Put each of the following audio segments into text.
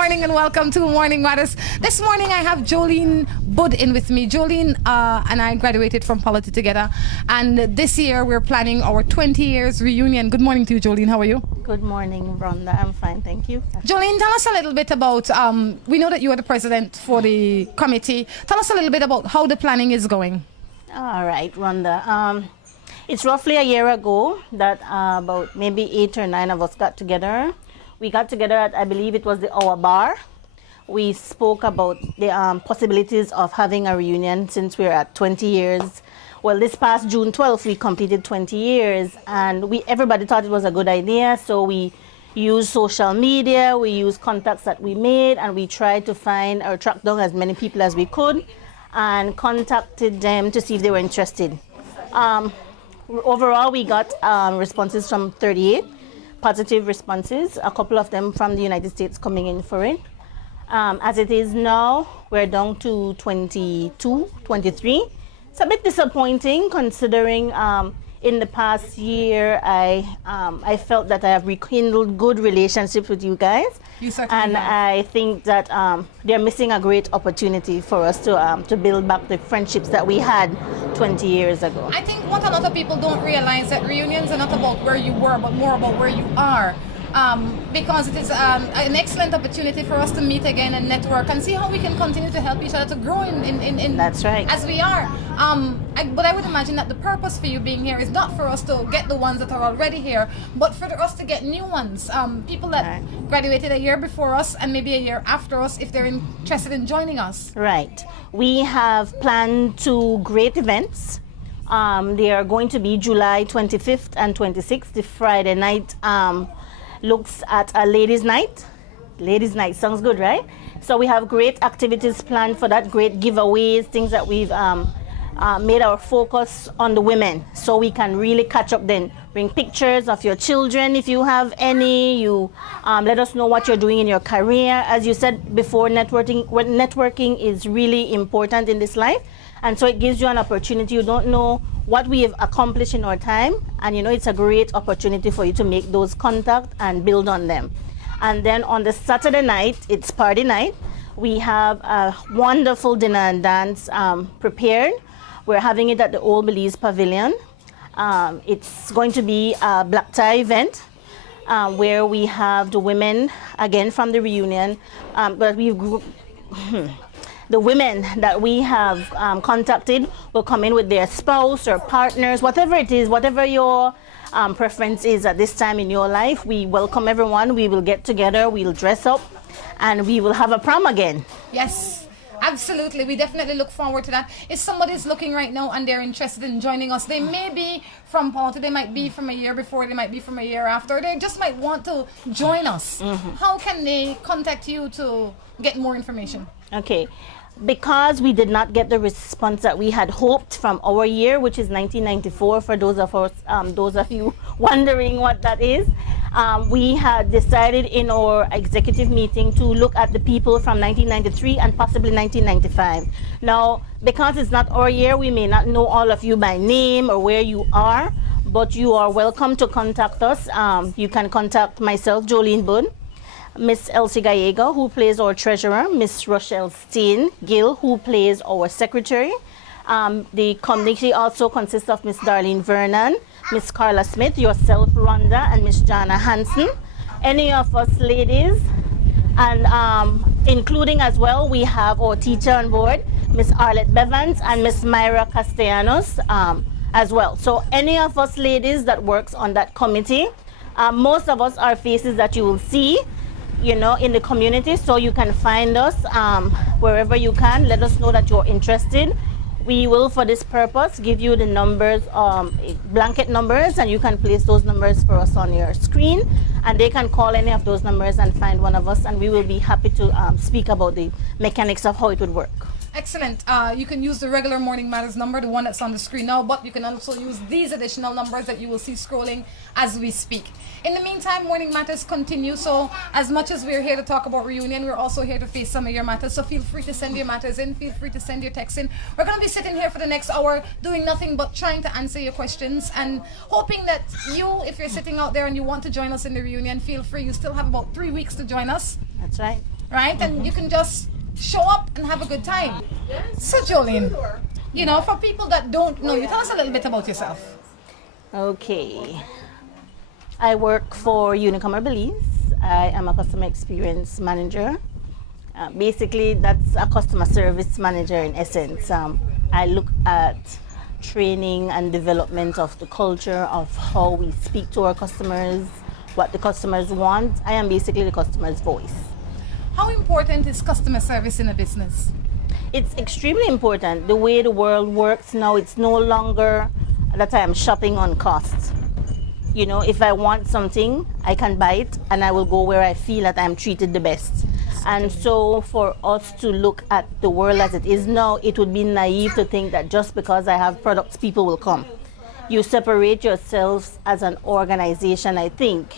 morning and welcome to Morning Matters. This morning I have Jolene Bud in with me. Jolene and I graduated from Polity together, and this year we're planning our 20 years reunion. Good morning to you, Jolene. How are you? Good morning, Rhonda. I'm fine, thank you. Jolene, tell us a little bit about, we know that you are the president for the committee. Tell us a little bit about how the planning is going. All right, Rhonda. It's roughly a year ago that about maybe 8 or 9 of us got together. We got together at, I believe it was the Hour Bar. We spoke about the possibilities of having a reunion since we're at 20 years. Well, this past June 12th, we completed 20 years, and everybody thought it was a good idea, so we used social media, we used contacts that we made, and we tried to find or track down as many people as we could and contacted them to see if they were interested. Overall, we got responses from 38, positive responses, a couple of them from the United States coming in for it. As it is now, we're down to 22, 23. It's a bit disappointing considering in the past year I felt that I have rekindled good relationships with you guys. You certainly and have. I think that they're missing a great opportunity for us to build back the friendships that we had 20 years ago. I think what a lot of people don't realize that reunions are not about where you were, but more about where you are. Because it is an excellent opportunity for us to meet again and network and see how we can continue to help each other to grow in That's right. as we are. But I would imagine that the purpose for you being here is not for us to get the ones that are already here, but for us to get new ones. People that graduated a year before us and maybe a year after us, if they're interested in joining us. Right. We have planned 2 great events. They are going to be July 25th and 26th, the Friday night. Looks at a ladies' night. Ladies' night sounds good, right? So we have great activities planned for that, great giveaways, things that we've made our focus on the women, so we can really catch up then. Bring pictures of your children if you have any. You let us know what you're doing in your career. As you said before, networking is really important in this life, and so it gives you an opportunity. You don't know what we have accomplished in our time, and it's a great opportunity for you to make those contacts and build on them. And then on the Saturday night, it's party night. We have a wonderful dinner and dance prepared. We're having it at the Old Belize Pavilion. It's going to be a black tie event where we have the women again from the reunion, but the women that we have contacted will come in with their spouse or partners, whatever it is, whatever your preference is at this time in your life. We welcome everyone. We will get together, we'll dress up, and we will have a prom again. Yes, absolutely. We definitely look forward to that. If somebody's looking right now and they're interested in joining us, they may be from Polity, they might be from a year before, they might be from a year after, they just might want to join us. How can they contact you to get more information? Okay. Because we did not get the response that we had hoped from our year, which is 1994, for those of you wondering what that is, we had decided in our executive meeting to look at the people from 1993 and possibly 1995. Now, because it's not our year, we may not know all of you by name or where you are, but you are welcome to contact us. You can contact myself, Jolene Bud, Miss Elsie Gallego, who plays our treasurer, Miss Rochelle Steen Gill, who plays our secretary. The committee also consists of Miss Darlene Vernon, Miss Carla Smith, yourself, Rhonda, and Miss Jana Hansen. Any of us ladies, and including as well, we have our teacher on board, Miss Arlette Bevans and Miss Myra Castellanos as well. So any of us ladies that works on that committee, most of us are faces that you will see in the community, so you can find us wherever you can. Let us know that you're interested. We will, for this purpose, give you the numbers, blanket numbers, and you can place those numbers for us on your screen, and they can call any of those numbers and find one of us, and we will be happy to speak about the mechanics of how it would work. Excellent. You can use the regular Morning Matters number, the one that's on the screen now, but you can also use these additional numbers that you will see scrolling as we speak. In the meantime, Morning Matters continue. So as much as we're here to talk about reunion, we're also here to face some of your matters. So feel free to send your matters in. Feel free to send your texts in. We're going to be sitting here for the next hour doing nothing but trying to answer your questions and hoping that you, if you're sitting out there and you want to join us in the reunion, feel free. You still have about 3 weeks to join us. That's right. right? And you can just show up and have a good time. So Jolene, you know, for people that don't know you, tell us a little bit about yourself. Okay. I work for Unicommer Belize. I am a customer experience manager. Basically, that's a customer service manager in essence. I look at training and development of the culture of how we speak to our customers, what the customers want. I am basically the customer's voice. How important is customer service in a business? It's extremely important. The way the world works now, it's no longer that I am shopping on cost. You know, if I want something, I can buy it and I will go where I feel that I'm treated the best. And so for us to look at the world as it is now, it would be naive to think that just because I have products, people will come. You separate yourselves as an organization, I think,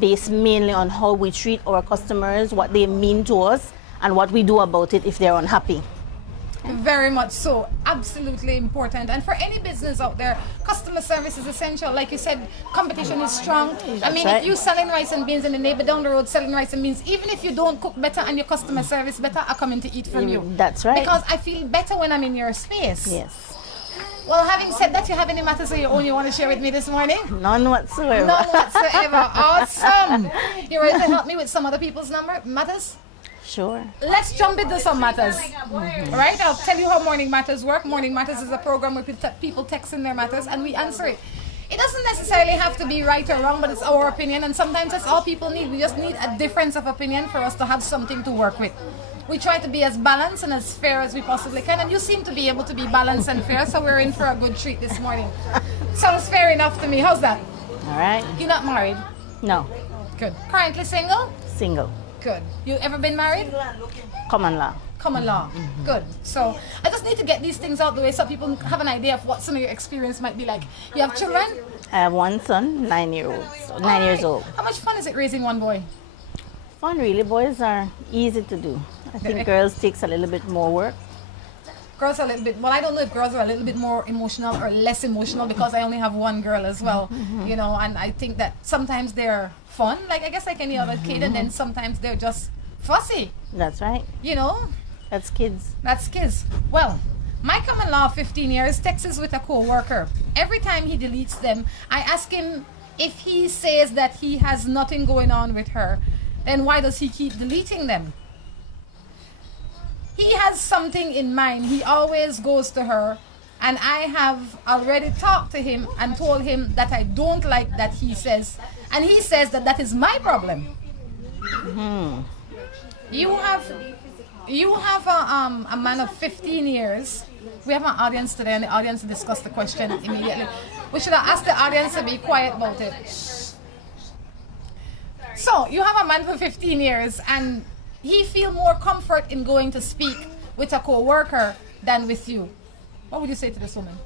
based mainly on how we treat our customers, what they mean to us, and what we do about it if they're unhappy. Very much so. Absolutely important. And for any business out there, customer service is essential. Like you said, competition is strong. I mean, if you're selling rice and beans and the neighbor down the road selling rice and beans, even if you don't cook better and your customer service better, are coming to eat from you. That's right. Because I feel better when I'm in your space. Yes. Well, having said that, you have any matters of your own you want to share with me this morning? None whatsoever. None whatsoever. Awesome. You ready to help me with some other people's matters? Sure. Let's jump into some matters. Right? I'll tell you how Morning Matters work. Morning Matters is a program where people text in their matters and we answer it. It doesn't necessarily have to be right or wrong, but it's our opinion, and sometimes that's all people need. We just need a difference of opinion for us to have something to work with. We try to be as balanced and as fair as we possibly can, and you seem to be able to be balanced and fair, so we're in for a good treat this morning. Sounds fair enough to me. How's that? All right. You're not married? No. Good. Currently single? Single. Good. You ever been married? Common law. Common law. Good. So I just need to get these things out the way so people have an idea of what some of your experience might be like. You have children? I have one son, 9 years old. How much fun is it raising one boy? Fun, really. Boys are easy to do. I think girls takes a little bit more work. Girls are a little bit, well, I don't know if girls are a little bit more emotional or less emotional because I only have one girl as well, you know, and I think that sometimes they're fun, like I guess like any other kid, and then sometimes they're just fussy. That's right. You know? That's kids. That's kids. Well, my common law of 15 years, texts with a co-worker. Every time he deletes them, I ask him if he says that he has nothing going on with her, then why does he keep deleting them? He has something in mind. He always goes to her, and I have already talked to him and told him that I don't like that he says, and he says that that is my problem. You have a man of 15 years. We have an audience today, and the audience discussed the question immediately. We should have asked the audience to be quiet about it. So you have a man for 15 years, and he feel more comfort in going to speak with a co-worker than with you. What would you say to this woman?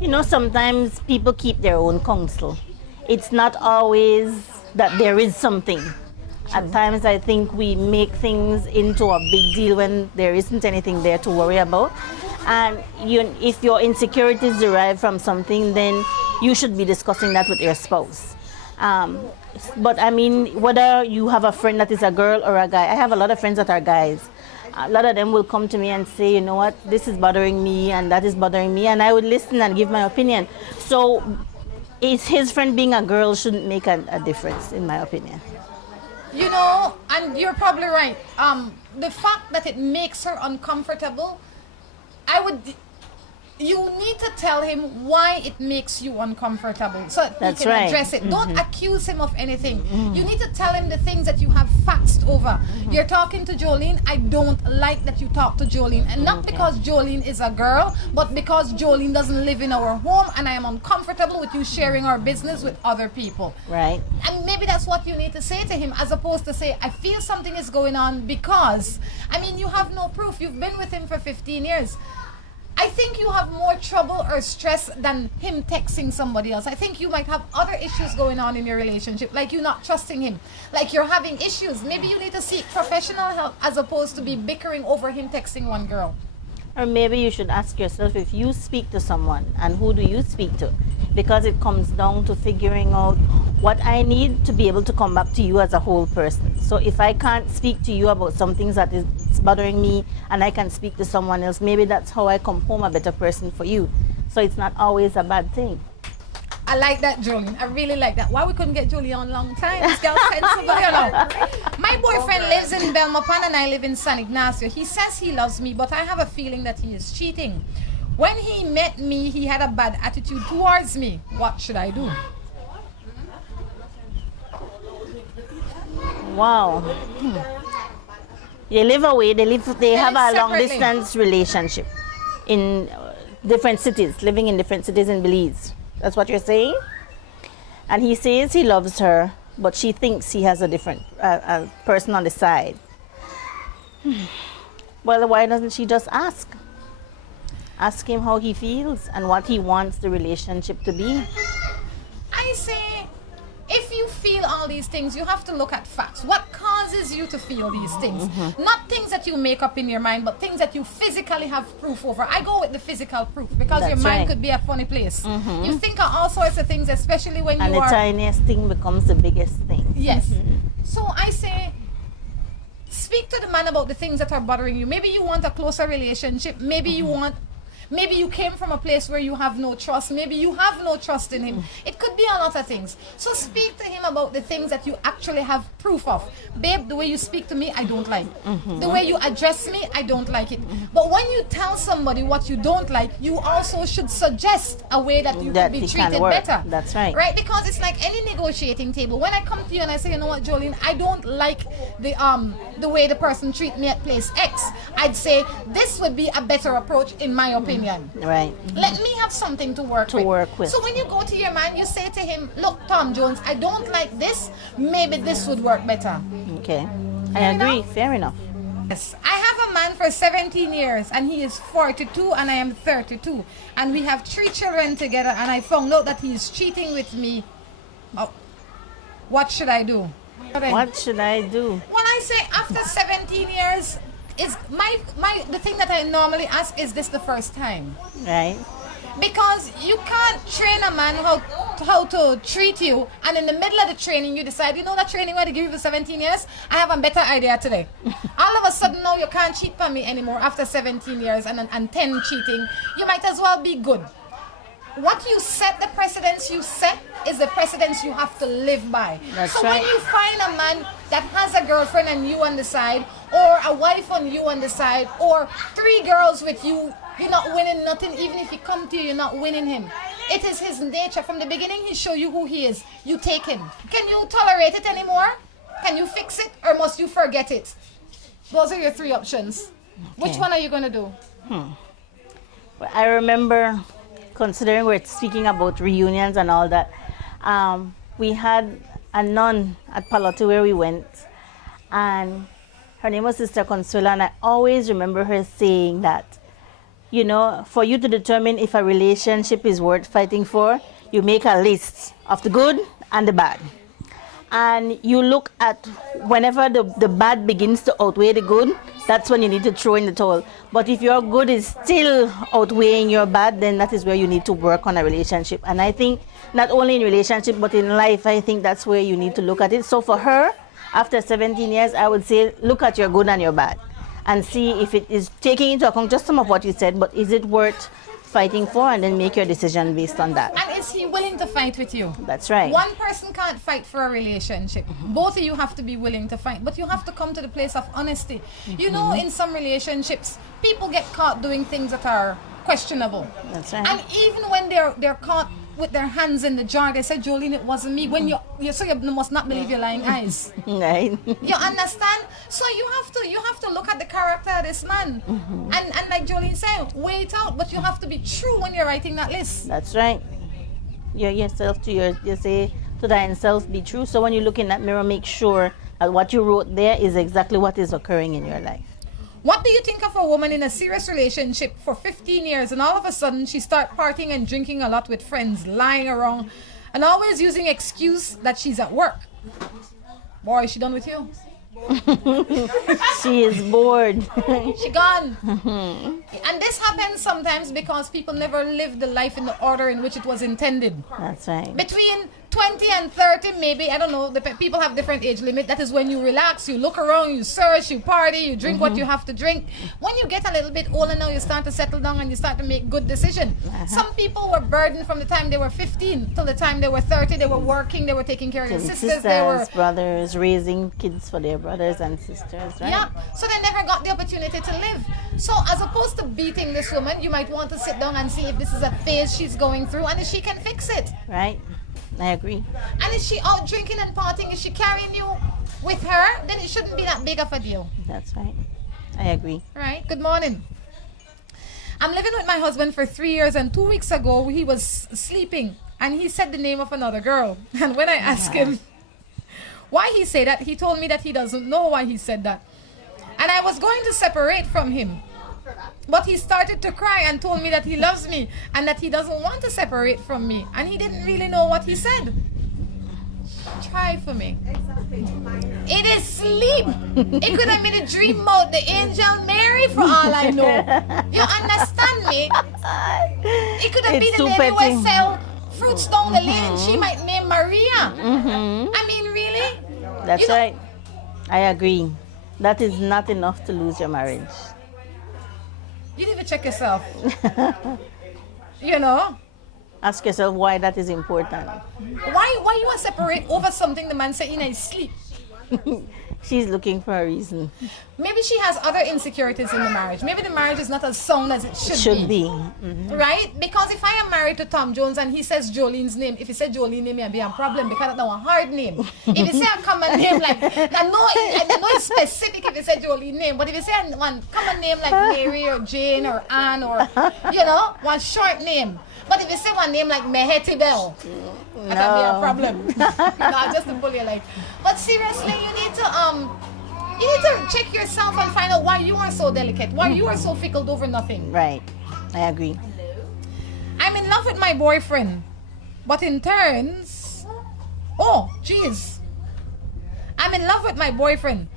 You know, sometimes people keep their own counsel. It's not always that there is something. At times I think we make things into a big deal when there isn't anything there to worry about. And if your insecurities derive from something, then you should be discussing that with your spouse. But I mean, whether you have a friend that is a girl or a guy, I have a lot of friends that are guys. A lot of them will come to me and say, you know what, this is bothering me and that is bothering me, and I would listen and give my opinion. So it's his friend being a girl shouldn't make a difference, in my opinion. You know, and you're probably right. The fact that it makes her uncomfortable, you need to tell him why it makes you uncomfortable so that he can address it. Don't accuse him of anything. You need to tell him the things that you have faxed over. You're talking to Jolene. I don't like that you talk to Jolene. And not because Jolene is a girl, but because Jolene doesn't live in our home and I am uncomfortable with you sharing our business with other people. Right. And maybe that's what you need to say to him, as opposed to say, I feel something is going on because, I mean, you have no proof. You've been with him for 15 years. I think you have more trouble or stress than him texting somebody else. I think you might have other issues going on in your relationship, like you not trusting him, like you're having issues. Maybe you need to seek professional help as opposed to be bickering over him texting one girl. Or maybe you should ask yourself, if you speak to someone, and who do you speak to? Because it comes down to figuring out what I need to be able to come back to you as a whole person. So if I can't speak to you about some things that is bothering me, and I can speak to someone else, maybe that's how I come home a better person for you. So it's not always a bad thing. I like that, Jolene. I really like that. Why we couldn't get Jolie on long time? This girl sensible, you know. My boyfriend lives in Belmopan and I live in San Ignacio. He says he loves me, but I have a feeling that he is cheating. When he met me, he had a bad attitude towards me. What should I do? Wow. They live away. They have a long separately. distance relationship in different cities, living in different cities in Belize. That's what you're saying? And he says he loves her, but she thinks he has a different person on the side. Well, why doesn't she just ask? Ask him how he feels and what he wants the relationship to be. I say, if you feel all these things, you have to look at facts. What causes you to feel these things? Not things that you make up in your mind, but things that you physically have proof over. I go with the physical proof because That's your mind right. could be a funny place. You think of all sorts of things, especially when And you the are... tiniest thing becomes the biggest thing. Yes. So I say, speak to the man about the things that are bothering you. Maybe you want a closer relationship. Maybe you came from a place where you have no trust. Maybe you have no trust in him. It could be a lot of things. So speak to him about the things that you actually have proof of. Babe, the way you speak to me, I don't like. The way you address me, I don't like it. But when you tell somebody what you don't like, you also should suggest a way that you That can be it can treated work. better. That's right. Right? Because it's like any negotiating table. When I come to you and I say, you know what, Jolene, I don't like the way the person treat me at place X, I'd say this would be a better approach in my opinion. Right. Let me have something to work with. So when you go to your man, you say to him, look, Tom Jones, I don't like this. Maybe this would work better. Okay. I Fair agree. enough? Fair enough. Yes. I have a man for 17 years and he is 42 and I am 32. And we have 3 children together and I found out that he is cheating with me. Oh, what should I do? What should I do? When I say after 17 years, is the thing that I normally ask, is this the first time? Right. Because you can't train a man how to treat you, and in the middle of the training you decide, you know that training where they give you for 17 years, I have a better idea today. All of a sudden now you can't cheat on me anymore after 17 years and 10 cheating. You might as well be good. What you set, the precedence you set, is the precedence you have to live by. That's so right. when you find a man that has a girlfriend and you on the side, or a wife on you on the side, or 3 girls with you, you're not winning nothing. Even if he come to you, you're not winning him. It is his nature. From the beginning, he show you who he is. You take him. Can you tolerate it anymore? Can you fix it, or must you forget it? Those are your 3 options. Which one are you going to do? Well, I remember, considering we're speaking about reunions and all that, we had a nun at Palotu where we went, and her name was Sister Consuela, and I always remember her saying that, you know, for you to determine if a relationship is worth fighting for, you make a list of the good and the bad. And you look at whenever the bad begins to outweigh the good, that's when you need to throw in the towel. But if your good is still outweighing your bad, then that is where you need to work on a relationship. And I think not only in relationship, but in life, I think that's where you need to look at it. So for her, after 17 years, I would say, look at your good and your bad and see if it is taking into account just some of what you said, but is it worth fighting for, and then make your decision based on that. And is he willing to fight with you? That's right. One person can't fight for a relationship. Both of you have to be willing to fight, but you have to come to the place of honesty. You know, in some relationships, people get caught doing things that are questionable. That's right. And even when they're caught with their hands in the jar, they say, Jolene, it wasn't me. When you must not believe your lying eyes. Right. You understand? So you have to look at the character of this man. And like Jolene said, weigh it out, but you have to be true when you're writing that list. That's right. You say to thine self be true. So when you look in that mirror, make sure that what you wrote there is exactly what is occurring in your life. What do you think of a woman in a serious relationship for 15 years and all of a sudden she start partying and drinking a lot with friends, lying around, and always using excuse that she's at work? Boy, is she done with you? She is bored. She gone. And this happens sometimes because people never live the life in the order in which it was intended. That's right. Between 20 and 30, maybe, I don't know, people have different age limit. That is when you relax, you look around, you search, you party, you drink what you have to drink. When you get a little bit older now, you start to settle down and you start to make good decisions. Some people were burdened from the time they were 15 till the time they were 30. They were working, they were taking care of their sisters, they were brothers, raising kids for their brothers and sisters, right? Yeah, so they never got the opportunity to live. So as opposed to beating this woman, you might want to sit down and see if this is a phase she's going through and if she can fix it. Right. I agree. And if she out drinking and partying, if she carrying you with her, then it shouldn't be that big of a deal. That's right. I agree. Right. Good morning. I'm living with my husband for 3 years, and 2 weeks ago he was sleeping and he said the name of another girl. And when I asked him why he said that, he told me that he doesn't know why he said that. And I was going to separate from him. But he started to cry and told me that he loves me and that he doesn't want to separate from me. And he didn't really know what he said. Try for me. It is sleep. It could have been a dream about the angel Mary for all I know. You understand me? It could have been the lady who sell fruits down the lane. She might name Maria. I mean, really? That's right. I agree. That is not enough to lose your marriage. You need to check yourself. You know? Ask yourself why that is important. Why you want to separate over something the man said in his sleep? She's looking for a reason. Maybe she has other insecurities in the marriage. Maybe the marriage is not as sound as it should be. Right? Because if I am married to Tom Jones and he says Jolene's name, if he said Jolene name, it'll be a problem because that's a hard name. If he say a common name like, I know it's specific if he said Jolene name, but if he say one common name like Mary or Jane or Anne or, you know, one short name. But if you say one name like Meheti Bell, that can be a problem. No, just to pull your leg. But seriously, you need to check yourself and find out why you are so delicate, why you are so fickle over nothing. Right. I agree. I'm in love with my boyfriend, but in turns, I'm in love with my boyfriend,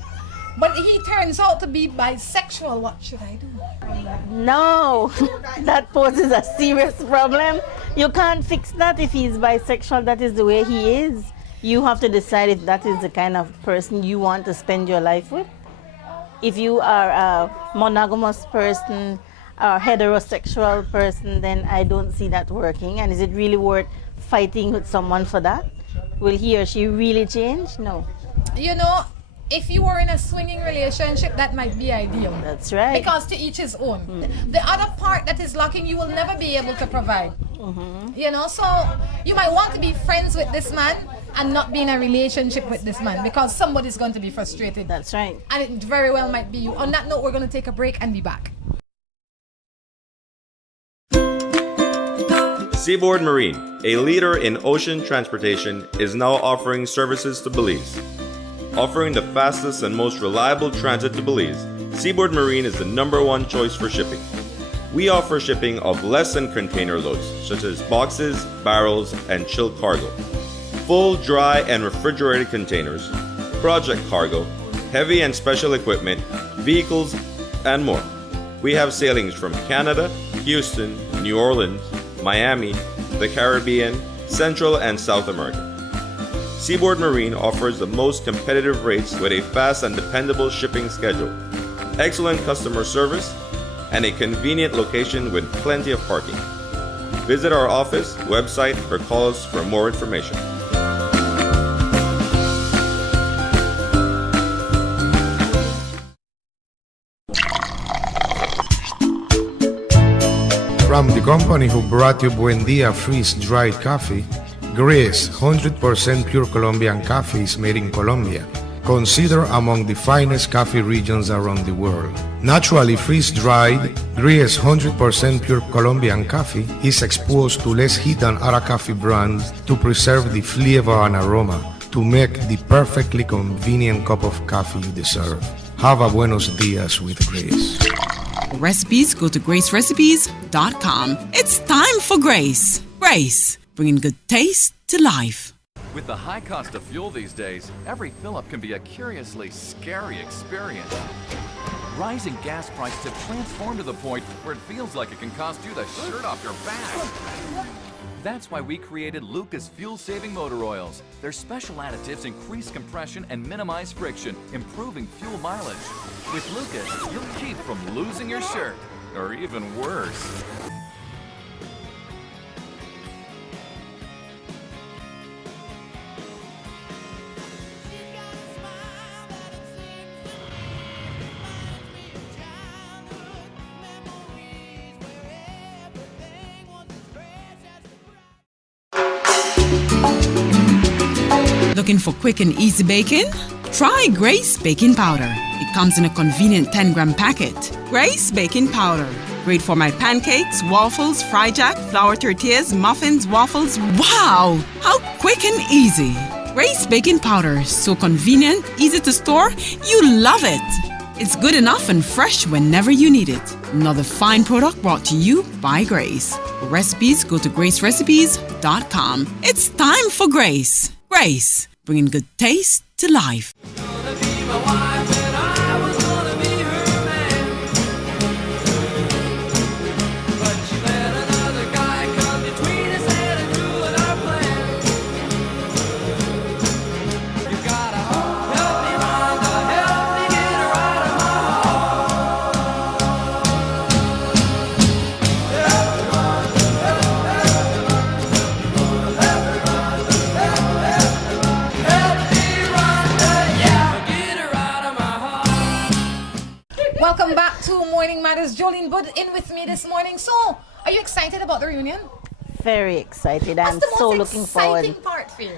but he turns out to be bisexual. What should I do? No, that poses a serious problem. You can't fix that if he's bisexual. That is the way he is. You have to decide if that is the kind of person you want to spend your life with. If you are a monogamous person or heterosexual person, then I don't see that working. And is it really worth fighting with someone for that? Will he or she really change? No. You know, if you were in a swinging relationship, that might be ideal. That's right. Because to each his own. The other part that is lacking, you will never be able to provide. You know, so you might want to be friends with this man and not be in a relationship with this man because somebody's going to be frustrated. That's right. And it very well might be you. On that note, we're going to take a break and be back. Seaboard Marine, a leader in ocean transportation, is now offering services to Belize. Offering the fastest and most reliable transit to Belize, Seaboard Marine is the #1 choice for shipping. We offer shipping of less than container loads, such as boxes, barrels, and chilled cargo. Full, dry, and refrigerated containers, project cargo, heavy and special equipment, vehicles, and more. We have sailings from Canada, Houston, New Orleans, Miami, the Caribbean, Central and South America. Seaboard Marine offers the most competitive rates with a fast and dependable shipping schedule, excellent customer service, and a convenient location with plenty of parking. Visit our office, website, or call us for more information. From the company who brought you Buendia freeze-dried coffee, Gris 100% pure Colombian coffee is made in Colombia, considered among the finest coffee regions around the world. Naturally freeze-dried, Gris 100% pure Colombian coffee is exposed to less heat than other coffee brands to preserve the flavor and aroma to make the perfectly convenient cup of coffee you deserve. Have a buenos dias with Gris. Recipes, go to gracerecipes.com. It's time for Grace. Grace, bringing good taste to life. With the high cost of fuel these days, every fill-up can be a curiously scary experience. Rising gas prices have transformed to the point where it feels like it can cost you the shirt off your back. That's why we created Lucas fuel-saving motor oils. Their special additives increase compression and minimize friction, improving fuel mileage. With Lucas, you'll keep from losing your shirt, or even worse. Looking for quick and easy baking? Try Grace Baking Powder. It comes in a convenient 10-gram packet. Grace Baking Powder. Great for my pancakes, waffles, fry jack, flour tortillas, muffins, waffles. Wow! How quick and easy. Grace Baking Powder. So convenient, easy to store. You love it. It's good enough and fresh whenever you need it. Another fine product brought to you by Grace. For recipes, go to gracerecipes.com. It's time for Grace. Grace, bringing good taste to life. Welcome back to Morning Matters. Jolene Bud in with me this morning. So, are you excited about the reunion? Very excited. I'm What's the so most looking forward. exciting part for you?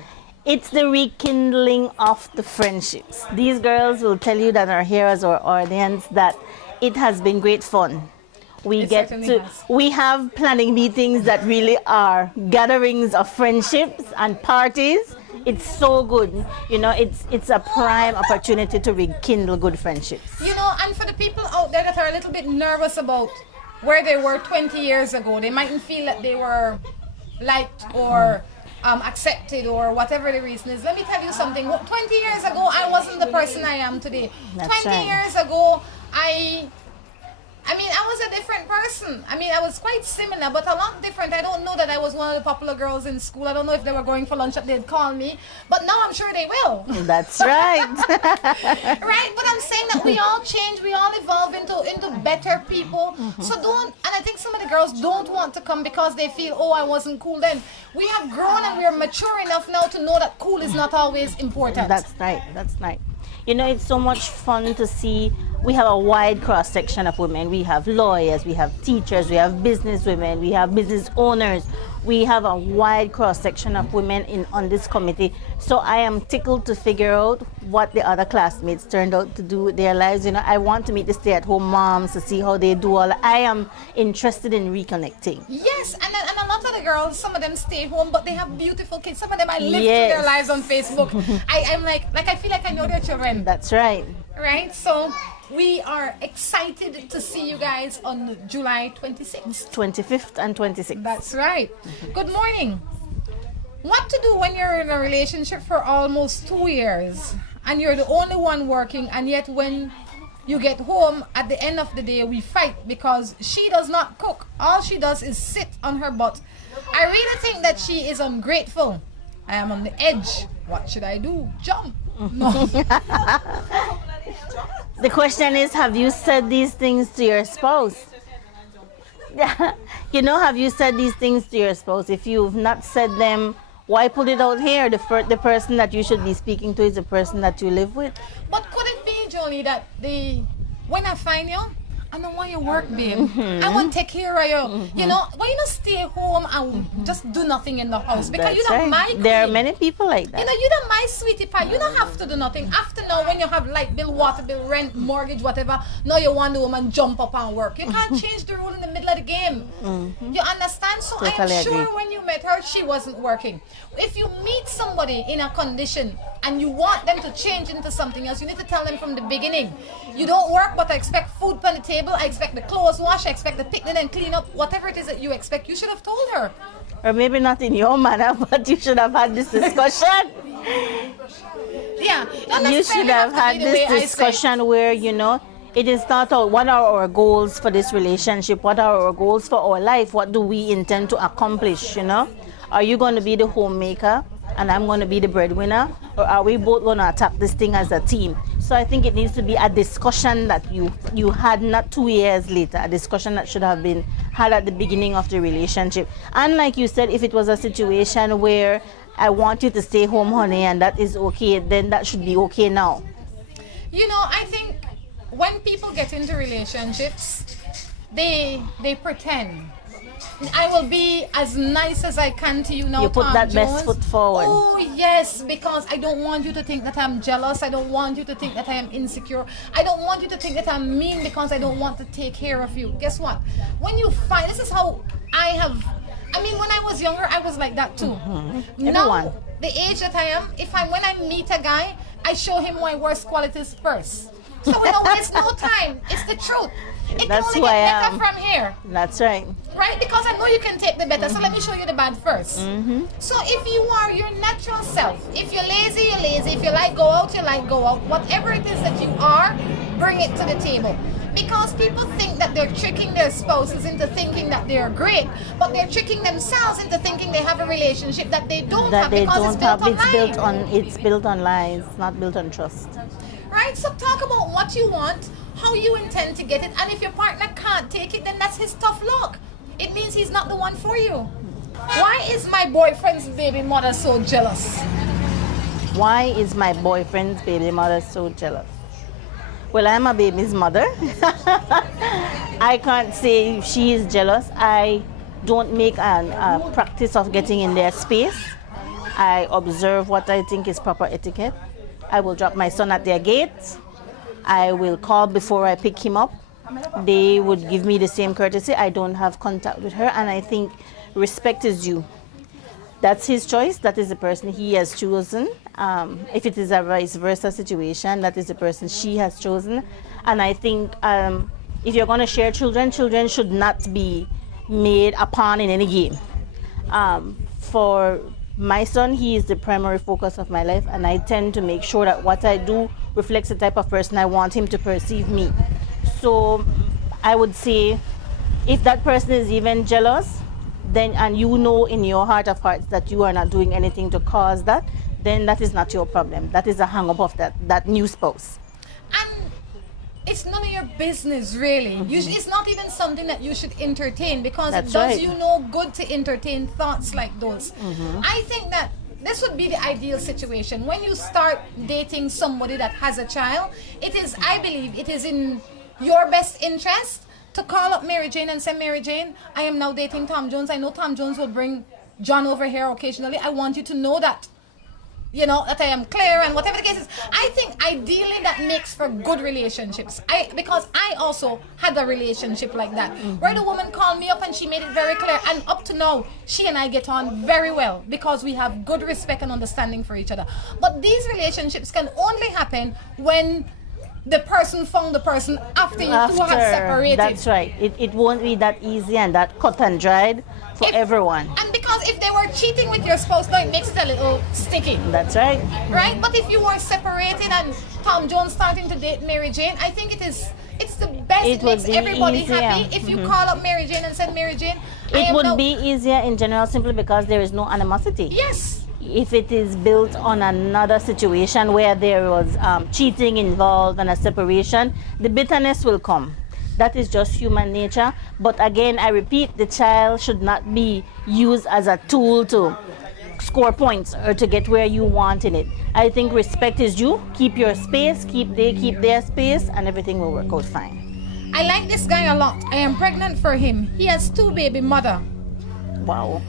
It's the rekindling of the friendships. These girls will tell you that are here as our audience that it has been great fun. It certainly has. We have planning meetings that really are gatherings of friendships and parties. It's so good. You know, it's a prime opportunity to rekindle good friendships. You know, and for the people out there that are a little bit nervous about where they were 20 years ago, they mightn't feel that they were liked or accepted or whatever the reason is. Let me tell you something. 20 years ago, I wasn't the person I am today. That's 20 right. years ago, I was a different person. I was quite similar, but a lot different. I don't know that I was one of the popular girls in school. I don't know if they were going for lunch that they'd call me, but now I'm sure they will. That's right. Right? But I'm saying that we all change, we all evolve into better people. So and I think some of the girls don't want to come because they feel, oh, I wasn't cool then. We have grown and we're mature enough now to know that cool is not always important. That's right. That's right. You know, it's so much fun to see. We have a wide cross section of women. We have lawyers, we have teachers, we have business women, we have business owners. We have a wide cross section of women on this committee. So I am tickled to figure out what the other classmates turned out to do with their lives. You know, I want to meet the stay-at-home moms to see how they do all. I am interested in reconnecting. Yes, and a lot of the girls, some of them stay home, but they have beautiful kids. Some of them I live through Yes. their lives on Facebook. I'm like I feel like I know their children. That's right. Right? So we are excited to see you guys on July 26th. 25th and 26th. That's right. Good morning. What to do when you're in a relationship for almost 2 years and you're the only one working, and yet when you get home at the end of the day we fight because she does not cook. All she does is sit on her butt. I really think that she is ungrateful. I am on the edge. What should I do? Jump. No. The question is, have you said these things to your spouse? Yeah. You know, have you said these things to your spouse? If you've not said them, why put it out here? The person that you should be speaking to is the person that you live with. But could it be, Jolie, that when I find you, I don't want you work, babe. I want to take care of you. You know, why you not stay home and just do nothing in the house? Because That's you don't right. mind. There are many people like that. You know, you don't mind, sweetie pie. You don't have to do nothing. After now, when you have light bill, water bill, rent, mortgage, whatever, now you want the woman jump up and work. You can't change the rule in the middle of the game. You understand? So Totally I'm sure agree. when you met her, she wasn't working. If you meet somebody in a condition and you want them to change into something else, you need to tell them from the beginning. You don't work, but I expect food on the table. I expect the clothes wash. I expect the picnic and clean up. Whatever it is that you expect, you should have told her. or maybe not in your manner, but you should have had this discussion. Yeah, You should have had this discussion where, you know, it is not what are our goals for this relationship, what are our goals for our life, what do we intend to accomplish, you know? Are you going to be the homemaker and I'm going to be the breadwinner, or are we both going to attack this thing as a team? So I think it needs to be a discussion that you had not 2 years later, a discussion that should have been had at the beginning of the relationship. And like you said, if it was a situation where I want you to stay home, honey, and that is okay, then that should be okay now. You know, I think when people get into relationships, they pretend. I will be as nice as I can to you now, You put Tom that Jones. best foot forward. Oh, yes, because I don't want you to think that I'm jealous. I don't want you to think that I am insecure. I don't want you to think that I'm mean because I don't want to take care of you. Guess what? When you find, this is how I mean, when I was younger, I was like that too. Now, Everyone. the age that I am, when I meet a guy, I show him my worst qualities first. So we don't waste no time. It's the truth. It That's can who only I get better am. from here. That's right. Right? Because I know you can take the better. So let me show you the bad first. So if you are your natural self, if you're lazy, you're lazy. If you like go out, you like go out. Whatever it is that you are, bring it to the table. Because people think that they're tricking their spouses into thinking that they're great, but they're tricking themselves into thinking they have a relationship that they don't That have they because don't it's built have. on lies. It's built on lies, not built on trust. Right? So talk about what you want, how you intend to get it, and if your partner can't take it, then that's his tough luck. It means he's not the one for you. Why is my boyfriend's baby mother so jealous? Why is my boyfriend's baby mother so jealous? Well, I'm a baby's mother. I can't say if she is jealous. I don't make a practice of getting in their space. I observe what I think is proper etiquette. I will drop my son at their gate. I will call before I pick him up. They would give me the same courtesy. I don't have contact with her, and I think respect is due. That's his choice. That is the person he has chosen. If it is a vice versa situation, that is the person she has chosen. And I think if you're going to share children, children should not be made a pawn in any game. For my son, he is the primary focus of my life, and I tend to make sure that what I do reflects the type of person I want him to perceive me. So I would say if that person is even jealous, then, and you know in your heart of hearts that you are not doing anything to cause that, then that is not your problem. That is a hang up of that new spouse. And it's none of your business, really. It's not even something that you should entertain, because That's it does right. you no good to entertain thoughts like those. I think that this would be the ideal situation. When you start dating somebody that has a child, I believe it is in your best interest to call up Mary Jane and say, Mary Jane, I am now dating Tom Jones. I know Tom Jones will bring John over here occasionally. I want you to know that, that I am clear, and whatever the case is. I think ideally that makes for good relationships. Because I also had a relationship like that, where the woman called me up and she made it very clear, and up to now, she and I get on very well because we have good respect and understanding for each other. But these relationships can only happen when the person found the person after you two have separated. That's right. It won't be that easy and that cut and dried for everyone. And because if they were cheating with your spouse, now it makes it a little sticky. That's right. Right? But if you were separated and Tom Jones starting to date Mary Jane, I think it's the best. It makes everybody happy if you call up Mary Jane and said, Mary Jane, it would be easier in general simply because there is no animosity. Yes. If it is built on another situation where there was cheating involved and a separation, the bitterness will come. That is just human nature. But again, I repeat, the child should not be used as a tool to score points or to get where you want in it. I think respect is due. Keep your space, they keep their space, and everything will work out fine. I like this guy a lot. I am pregnant for him. He has 2 baby mother. Wow.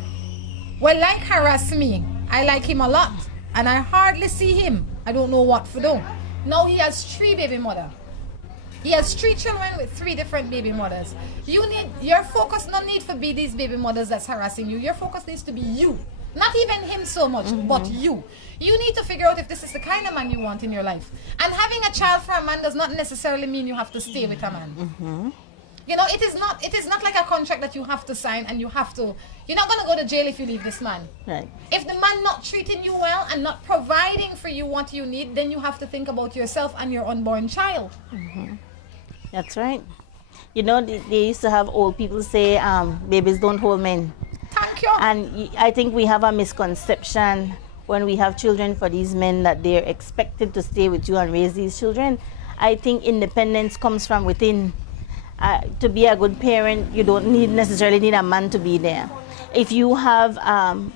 Well, like harass me. I like him a lot, and I hardly see him. I don't know what to do. Now he has 3 baby mother. He has 3 children with 3 different baby mothers. Your focus no need to be these baby mothers that's harassing you. Your focus needs to be you. Not even him so much, but you. You need to figure out if this is the kind of man you want in your life. And having a child for a man does not necessarily mean you have to stay with a man. You know, it is not like a contract that you have to sign and you're not going to go to jail if you leave this man. Right. If the man not treating you well and not providing for you what you need, then you have to think about yourself and your unborn child. That's right. You know, they used to have old people say, babies don't hold men. Thank you. And I think we have a misconception when we have children for these men that they're expected to stay with you and raise these children. I think independence comes from within. To be a good parent, you don't necessarily need a man to be there. If you have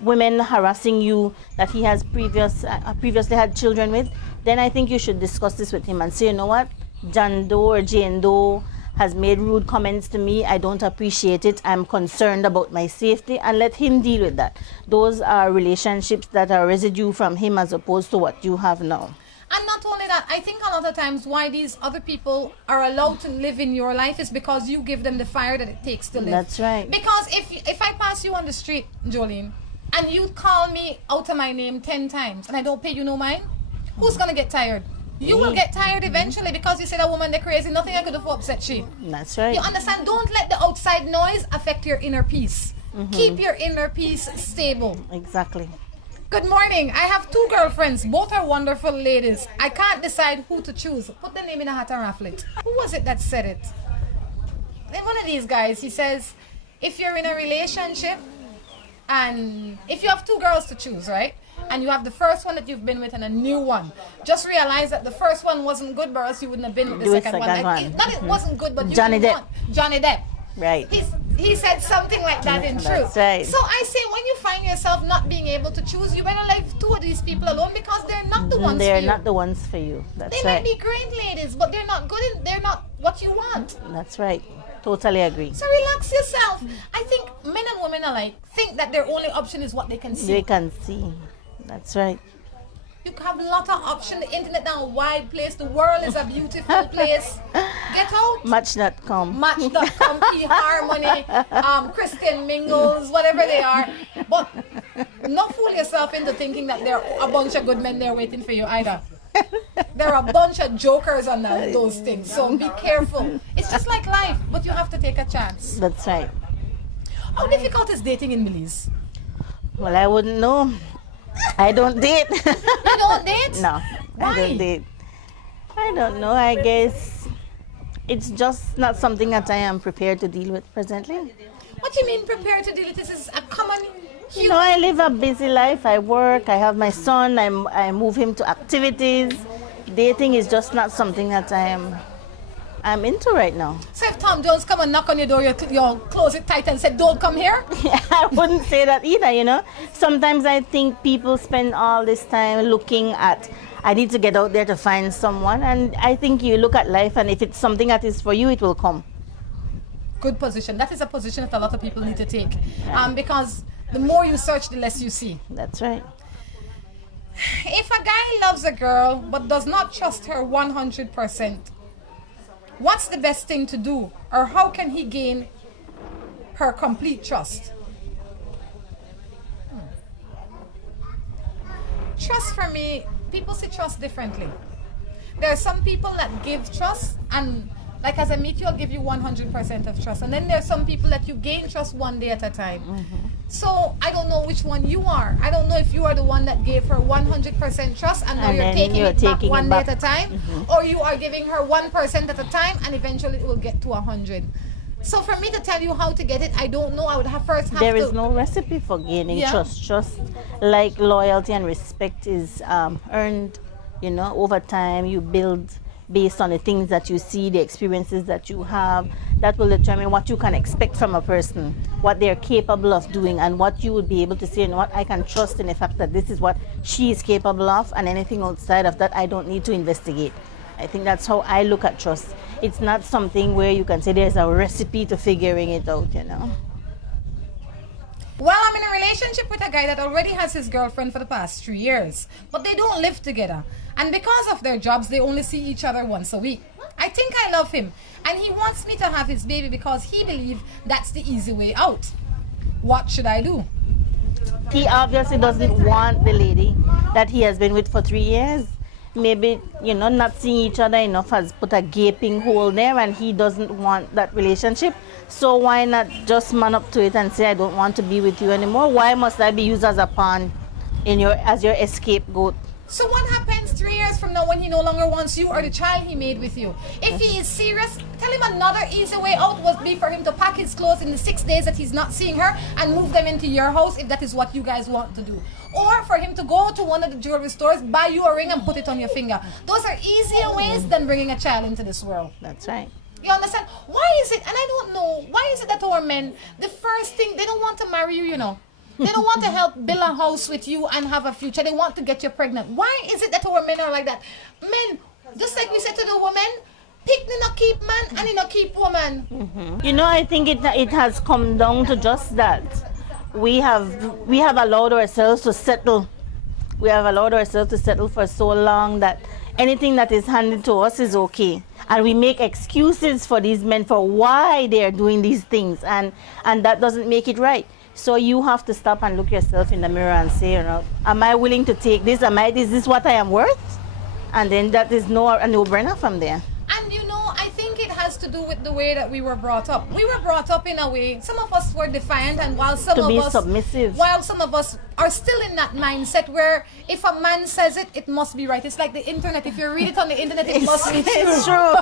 women harassing you that he has previously had children with, then I think you should discuss this with him and say, you know what, John Doe or Jane Doe has made rude comments to me. I don't appreciate it. I'm concerned about my safety, and let him deal with that. Those are relationships that are residue from him as opposed to what you have now. And not only that, I think a lot of times why these other people are allowed to live in your life is because you give them the fire that it takes to live. That's right. Because if I pass you on the street, Jolene, and you call me out of my name 10 times and I don't pay you no mind, who's going to get tired? You will get tired eventually because you say that woman, they're crazy. Nothing I could have upset she. That's right. You understand? Don't let the outside noise affect your inner peace. Keep your inner peace stable. Exactly. Good morning. I have 2 girlfriends. Both are wonderful ladies. I can't decide who to choose. Put the name in a hat and raffle it. Who was it that said it? One of these guys, he says, if you're in a relationship and if you have 2 girls to choose, right? And you have the first one that you've been with and a new one. Just realize that the first one wasn't good, but else you wouldn't have been with the second one. Not it wasn't good, but you Johnny Depp. Johnny Depp. Right. He said something like that in truth. Right. So I say when you find yourself not being able to choose, you better leave 2 of these people alone because they're not the ones for you. They're not the ones for you. That's they might be great ladies, but they're not good. They're not what you want. That's right. Totally agree. So relax yourself. I think men and women alike think that their only option is what they can see. They can see. That's right. You have a lot of options. The internet now a wide place. The world is a beautiful place. Get out. Match.com. Match.com, Harmony, Crichton Mingles, whatever they are. But not fool yourself into thinking that there are a bunch of good men there waiting for you either. There are a bunch of jokers on those things. So be careful. It's just like life, but you have to take a chance. That's right. How difficult is dating in Belize? Well, I wouldn't know. I don't date. You don't date? No, Why? I don't date. I don't know. I guess it's just not something that I am prepared to deal with presently. What do you mean prepared to deal with this? Is a common You know, I live a busy life. I work. I have my son. I move him to activities. Dating is just not something that I'm into right now. So if Tom Jones come and knock on your door, you close it tight and say, don't come here? I wouldn't say that either, you know. Sometimes I think people spend all this time looking at, I need to get out there to find someone. And I think you look at life, and if it's something that is for you, it will come. Good position. That is a position that a lot of people need to take. Because the more you search, the less you see. That's right. If a guy loves a girl but does not trust her 100%, what's the best thing to do? Or how can he gain her complete trust? Trust for me, people see trust differently. There are some people that give trust, and like as I meet you, I'll give you 100% of trust. And then there are some people that you gain trust one day at a time. So I don't know which one you are. I don't know if you are the one that gave her 100% trust and now you're taking it back one day at a time, or you are giving her 1% at a time and eventually it will get to 100. So for me to tell you how to get it, I don't know. I would have first have There is no recipe for gaining trust. Trust, like loyalty and respect, is earned, you know, over time. You build based on the things that you see, the experiences that you have. That will determine what you can expect from a person, what they're capable of doing, and what you would be able to say, and what I can trust in the fact that this is what she is capable of, and anything outside of that I don't need to investigate. I think that's how I look at trust. It's not something where you can say there's a recipe to figuring it out, you know. Well, I'm in a relationship with a guy that already has his girlfriend for the past 3 years, but they don't live together. And because of their jobs, they only see each other once a week. I think I love him, and he wants me to have his baby because he believes that's the easy way out. What should I do? He obviously doesn't want the lady that he has been with for 3 years, maybe, not seeing each other enough has put a gaping hole there, and he doesn't want that relationship. So why not just man up to it and say, I don't want to be with you anymore? Why must I be used as a pawn as your scapegoat? So what happens 3 years from now when he no longer wants you or the child he made with you? If he is serious, tell him another easy way out would be for him to pack his clothes in the 6 days that he's not seeing her and move them into your house if that is what you guys want to do. Or for him to go to one of the jewelry stores, buy you a ring and put it on your finger. Those are easier ways than bringing a child into this world. That's right. You understand? Why is it, and I don't know, why is it that our men, the first thing, they don't want to marry you, They don't want to help build a house with you and have a future. They want to get you pregnant. Why is it that our men are like that? Men, just like we said to the woman, pick me not keep man and he not keep woman. Mm-hmm. I think it has come down to just that. We have allowed ourselves to settle. We have allowed ourselves to settle for so long that anything that is handed to us is okay. And we make excuses for these men for why they are doing these things. And that doesn't make it right. So you have to stop and look yourself in the mirror and say, am I willing to take this? Is this what I am worth? And then that is a no-brainer from there. And I think it has to do with the way that we were brought up. We were brought up in a way, some of us were defiant, and while some of us are still in that mindset where if a man says it, it must be right. It's like the internet. If you read it on the internet, it must be true. It's true.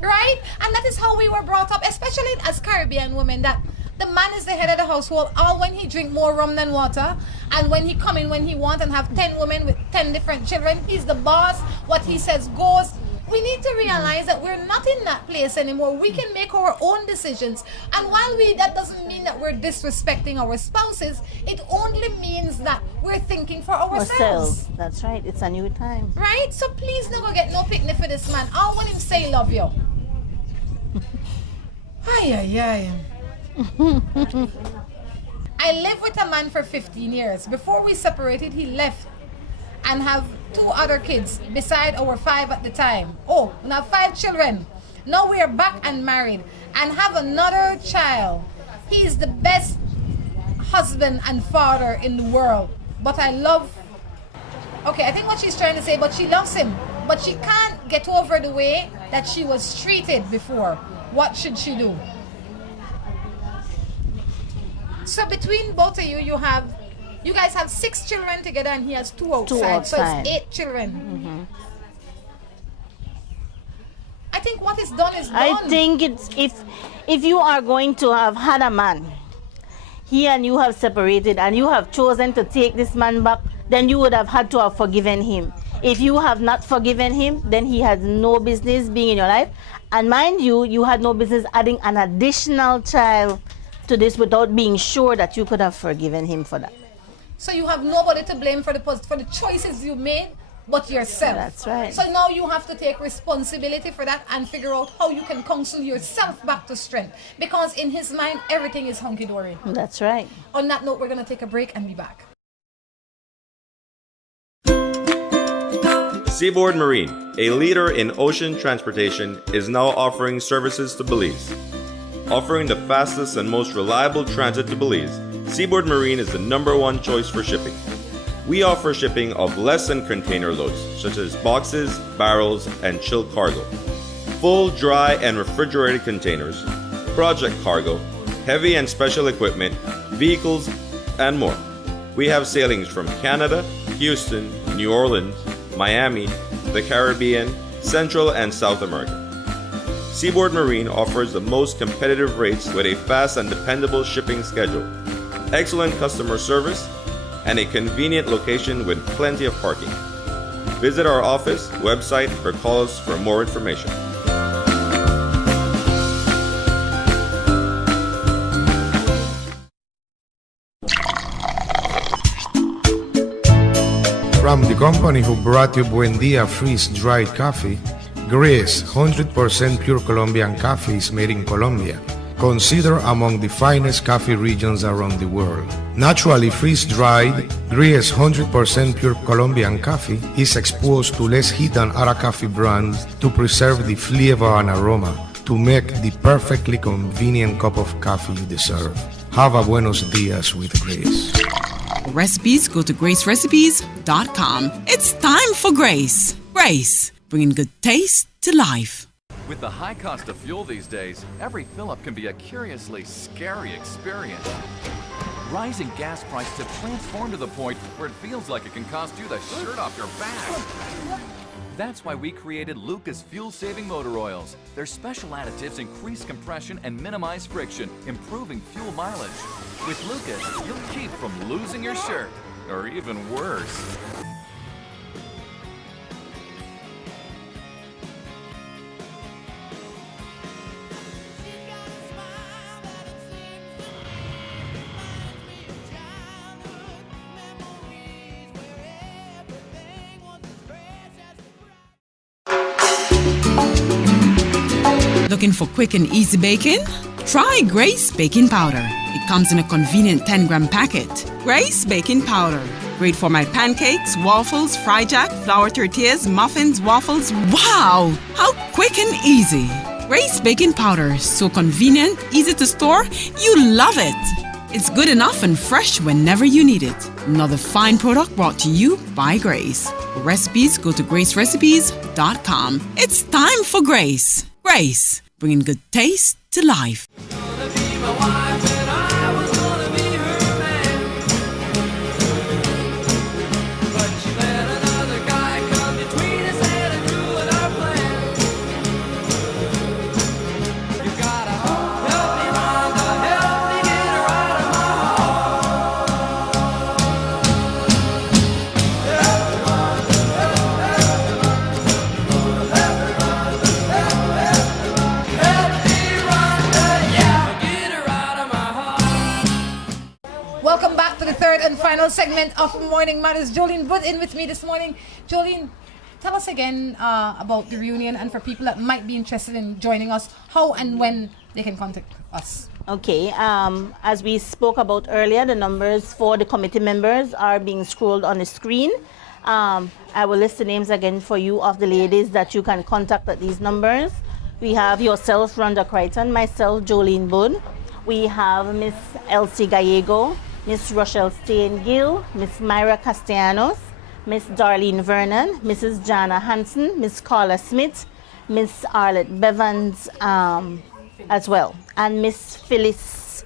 Right? And that is how we were brought up, especially as Caribbean women, that the man is the head of the household, all when he drink more rum than water, and when he come in when he want and have 10 women with 10 different children, he's the boss. What he says goes. We need to realize that we're not in that place anymore. We can make our own decisions. And while that doesn't mean that we're disrespecting our spouses, it only means that we're thinking for ourselves. That's right. It's a new time. Right? So please no go get no picnic for this man. All when him say love you. Ay. I lived with a man for 15 years. Before we separated, he left and have 2 other kids beside our 5 at the time. Oh, we have 5 children. Now we are back and married and have another child. He is the best husband and father in the world. But I think what she's trying to say, but she loves him. But she can't get over the way that she was treated before. What should she do? So between both of you, you guys have 6 children together and he has 2 outside. So it's 8 children. Mm-hmm. I think what is done is done. I think it's if you are going to have had a man, he and you have separated and you have chosen to take this man back, then you would have had to have forgiven him. If you have not forgiven him, then he has no business being in your life. And mind you, you had no business adding an additional child to this without being sure that you could have forgiven him for that. So you have nobody to blame for the choices you made but yourself. That's right. So now you have to take responsibility for that and figure out how you can counsel yourself back to strength. Because in his mind, everything is hunky-dory. That's right. On that note, we're going to take a break and be back. Seaboard Marine, a leader in ocean transportation, is now offering services to Belize. Offering the fastest and most reliable transit to Belize, Seaboard Marine is the #1 choice for shipping. We offer shipping of less than container loads, such as boxes, barrels, and chilled cargo. Full, dry, and refrigerated containers, project cargo, heavy and special equipment, vehicles, and more. We have sailings from Canada, Houston, New Orleans, Miami, the Caribbean, Central and South America. Seaboard Marine offers the most competitive rates with a fast and dependable shipping schedule, excellent customer service, and a convenient location with plenty of parking. Visit our office, website, or call us for more information. From the company who brought you Buendia freeze-dried coffee, Gris 100% pure Colombian coffee is made in Colombia, considered among the finest coffee regions around the world. Naturally freeze-dried, Gris 100% pure Colombian coffee is exposed to less heat than other coffee brands to preserve the flavor and aroma to make the perfectly convenient cup of coffee you deserve. Have a buenos dias with Gris. For recipes, go to gracerecipes.com. It's time for Grace. Grace, bringing good taste to life. With the high cost of fuel these days, every fill-up can be a curiously scary experience. Rising gas prices have transformed to the point where it feels like it can cost you the shirt off your back. That's why we created Lucas fuel-saving motor oils. Their special additives increase compression and minimize friction, improving fuel mileage. With Lucas, you'll keep from losing your shirt, or even worse. Looking for quick and easy baking? Try Grace Baking Powder. It comes in a convenient 10-gram packet. Grace Baking Powder. Great for my pancakes, waffles, fry jack, flour tortillas, muffins, waffles. Wow! How quick and easy. Grace Baking Powder. So convenient, easy to store. You love it. It's good enough and fresh whenever you need it. Another fine product brought to you by Grace. For recipes, go to gracerecipes.com. It's time for Grace. Grace, bringing good taste to life. Welcome back to the third and final segment of Morning Matters. Jolene Wood in with me this morning. Jolene, tell us again about the reunion, and for people that might be interested in joining us, how and when they can contact us. Okay, as we spoke about earlier, the numbers for the committee members are being scrolled on the screen. I will list the names again for you of the ladies that you can contact at these numbers. We have yourself, Rhonda Crichton, myself, Jolene Wood. We have Miss Elsie Gallego, Miss Rochelle Stain-Gill, Miss Myra Castellanos, Miss Darlene Vernon, Mrs. Jana Hansen, Miss Carla Smith, Miss Arlette Bevans as well, and Miss Phyllis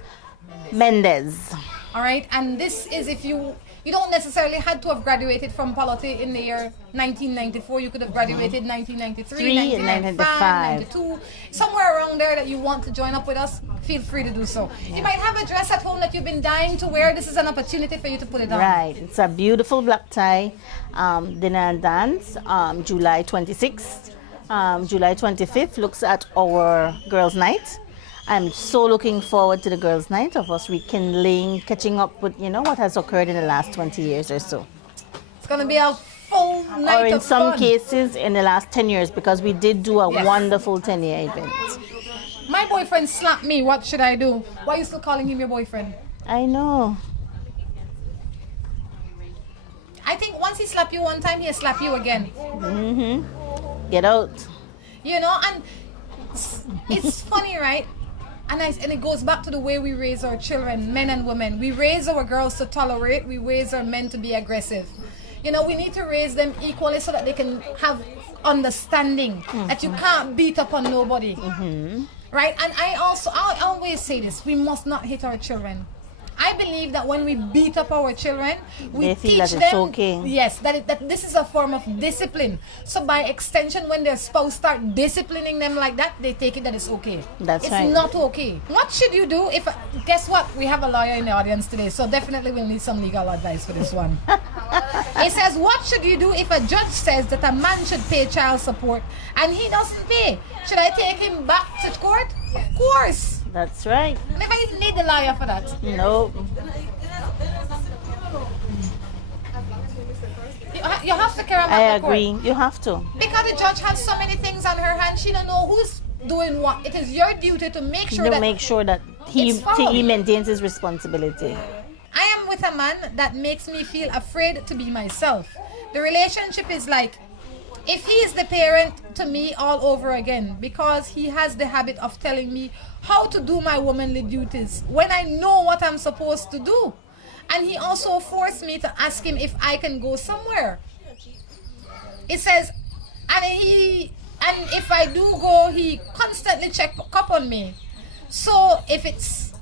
Mendez. All right, and this is if you don't necessarily had to have graduated from polity in the year 1994. You could have graduated 1993, 1995, 92, somewhere around there that you want to join up with us. Feel free to do so. You might have a dress at home that you've been dying to wear. This is an opportunity for you to put it on. Right, it's a beautiful black tie dinner and dance, July 26th. July 25th looks at our girls' night. I'm so looking forward to the girls' night, of us rekindling, catching up with, what has occurred in the last 20 years or so. It's going to be a full night or in of some fun. cases, in the last 10 years, because we did do a wonderful 10-year event. My boyfriend slapped me. What should I do? Why are you still calling him your boyfriend? I know. I think once he slapped you one time, he'll slap you again. Mm-hmm. Get out. And it's funny, right? And it goes back to the way we raise our children, men and women. We raise our girls to tolerate. We raise our men to be aggressive. We need to raise them equally so that they can have understanding that you can't beat up on nobody. Right? And I always say this, we must not hit our children. I believe that when we beat up our children, we they feel teach that them, it's okay. Yes, that this is a form of discipline. So by extension, when their spouse start disciplining them like that, they take it that it's okay. It's right. It's not okay. What should you do if? Guess what? We have a lawyer in the audience today, so definitely we'll need some legal advice for this one. It says, what should you do if a judge says that a man should pay child support and he doesn't pay? Should I take him back to court? Of course. That's right. They might need the lawyer for that. No. You have to care about I the agree. court. You have to. Because the judge has so many things on her hands, she don't know who's doing what. It is your duty to make sure that he maintains his responsibility. I am with a man that makes me feel afraid to be myself. The relationship is like if he is the parent to me all over again, because he has the habit of telling me how to do my womanly duties when I know what I'm supposed to do. And he also forced me to ask him if I can go somewhere. It says, and if I do go, he constantly check up on me. So if it's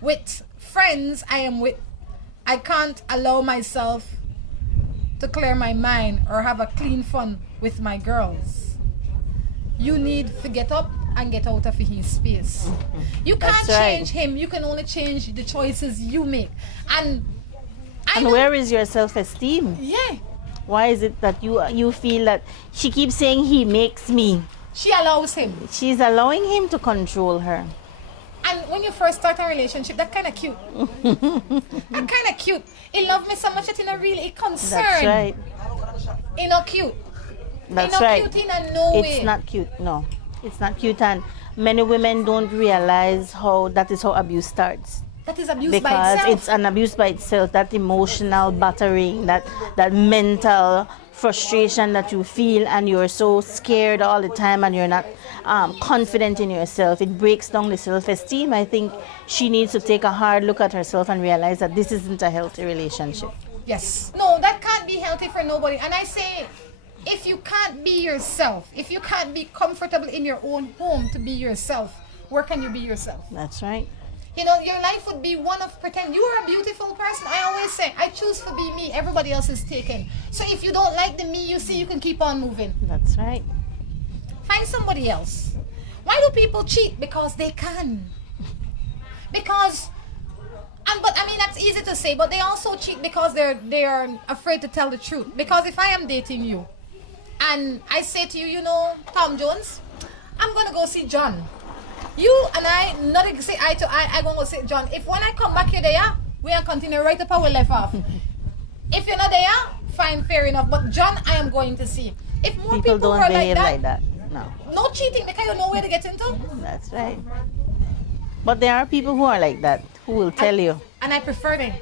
with friends I can't allow myself to clear my mind or have a clean fun with my girls. You need to get up and get out of his space. You can't change him. You can only change the choices you make. And where is your self-esteem? Yeah. Why is it that you feel that she keeps saying he makes me? She allows him. She's allowing him to control her. And when you first start a relationship, that's kind of cute. That's kind of cute. He loved me so much that he not really concerned. That's right. He not cute. That's right. Cute in no way. It's not cute. No, it's not cute. And many women don't realize that is how abuse starts. That is abuse by because itself. it's an abuse by itself. That emotional battering, that mental frustration that you feel, and you're so scared all the time, and you're not confident in yourself. It breaks down the self-esteem. I think she needs to take a hard look at herself and realize that this isn't a healthy relationship. Yes. No, that can't be healthy for nobody. And I say, if you can't be yourself, if you can't be comfortable in your own home to be yourself, where can you be yourself? That's right. You know, your life would be one of pretend. You are a beautiful person. I always say, I choose to be me. Everybody else is taken. So if you don't like the me you see, you can keep on moving. That's right. Find somebody else. Why do people cheat? Because they can. But I mean, that's easy to say, but they also cheat because they are afraid to tell the truth. Because if I am dating you, and I say to you, you know, Tom Jones, I'm going to go see John. You and I not say eye to eye. I gonna go see John. If when I come back here, there, we are continue right up how we left off. If you're not there, fine, fair enough. But John, I am going to see. If more people don't were behave like that, no cheating because you know where to get into. That's right. But there are people who are like that, who will tell you. And I prefer them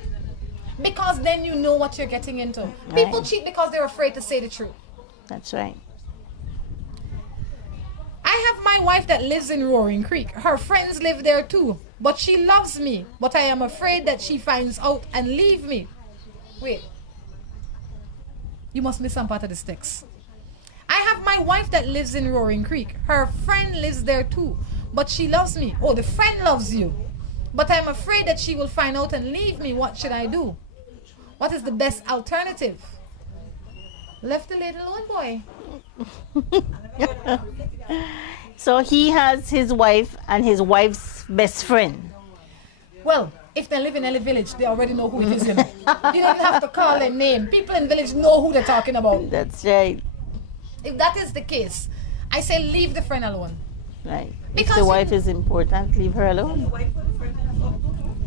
because then you know what you're getting into. Right. People cheat because they're afraid to say the truth. That's right. I have my wife that lives in Roaring Creek. Her friends live there too. But she loves me. But I am afraid that she finds out and leave me. Wait. You must miss some part of this text. I have my wife that lives in Roaring Creek. Her friend lives there too. But she loves me. Oh, the friend loves you. But I'm afraid that she will find out and leave me. What should I do? What is the best alternative? Left the lady alone, boy. So he has his wife and his wife's best friend. Well, if they live in a village, they already know who it is. You know? You don't have to call their name. People in the village know who they're talking about. That's right. If that is the case, I say leave the friend alone. Right. Because if the wife is important, leave her alone.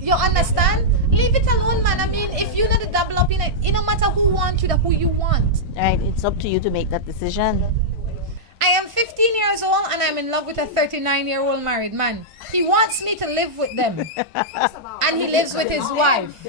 You understand? Leave it alone, man. I mean, if you're not developing it, it no matter who wants you, who you want. Right. It's up to you to make that decision. I am 15 years old and I'm in love with a 39-year-old married man. He wants me to live with them. And he lives with his wife.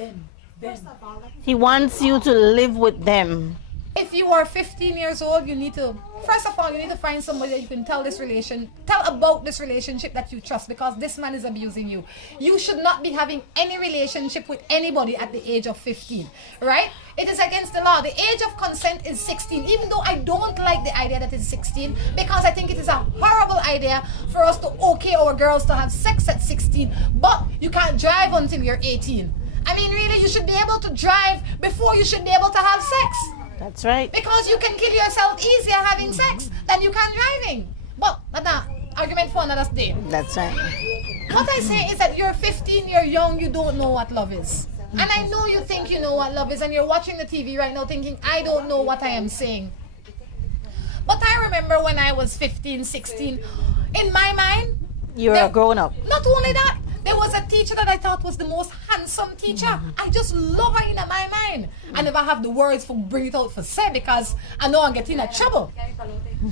He wants you to live with them. If you are 15 years old, you need to, first of all, you need to find somebody that you can tell about this relationship that you trust, because this man is abusing you. You should not be having any relationship with anybody at the age of 15, right? It is against the law. The age of consent is 16, even though I don't like the idea that it's 16, because I think it is a horrible idea for us to okay our girls to have sex at 16, but you can't drive until you're 18. I mean, really, you should be able to drive before you should be able to have sex. That's right. Because you can kill yourself easier having sex than you can driving. But that argument for another day. That's right. What I say is that you're 15, you're young, you don't know what love is. And I know you think you know what love is, and you're watching the TV right now thinking, I don't know what I am saying. But I remember when I was 15, 16, in my mind, You're a grown-up. Not only that, there was a teacher that I thought was the most handsome teacher. I just love her in my mind. I never have the words for bring it out for say, because I know I'm getting in trouble.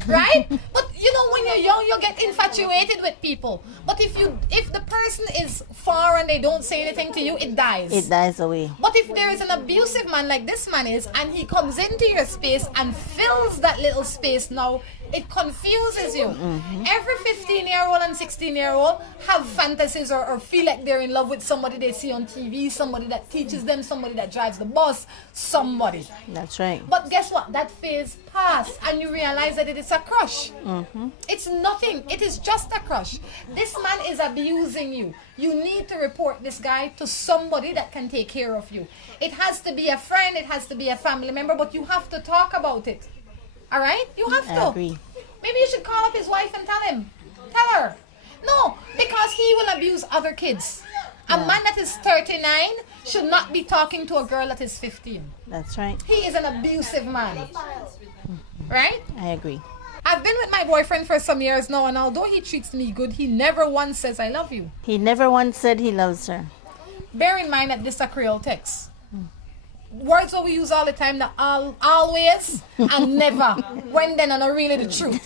Right? But You know, when you're young, you get infatuated with people. But if the person is far and they don't say anything to you, it dies. It dies away. But if there is an abusive man like this man is, and he comes into your space and fills that little space now, it confuses you. Every 15-year-old and 16-year-old have fantasies or feel like they're in love with somebody they see on TV, somebody that teaches them, somebody that drives the bus, somebody. That's right. But guess what? That phase passed, and you realize that it is a crush. It's nothing. It is just a crush. This man is abusing you. You need to report this guy to somebody that can take care of you. It has to be a friend. It has to be a family member, but you have to talk about it. All right? You have to. I agree. Maybe you should call up his wife and tell him. Tell her. No, because he will abuse other kids. A man that is 39 should not be talking to a girl that is 15. That's right. He is an abusive man. Right? I agree. I've been with my boyfriend for some years now, and although he treats me good, he never once says, I love you. He never once said he loves her. Bear in mind that this is a Creole text. Words that we use all the time, that always and never, when then are not really the truth.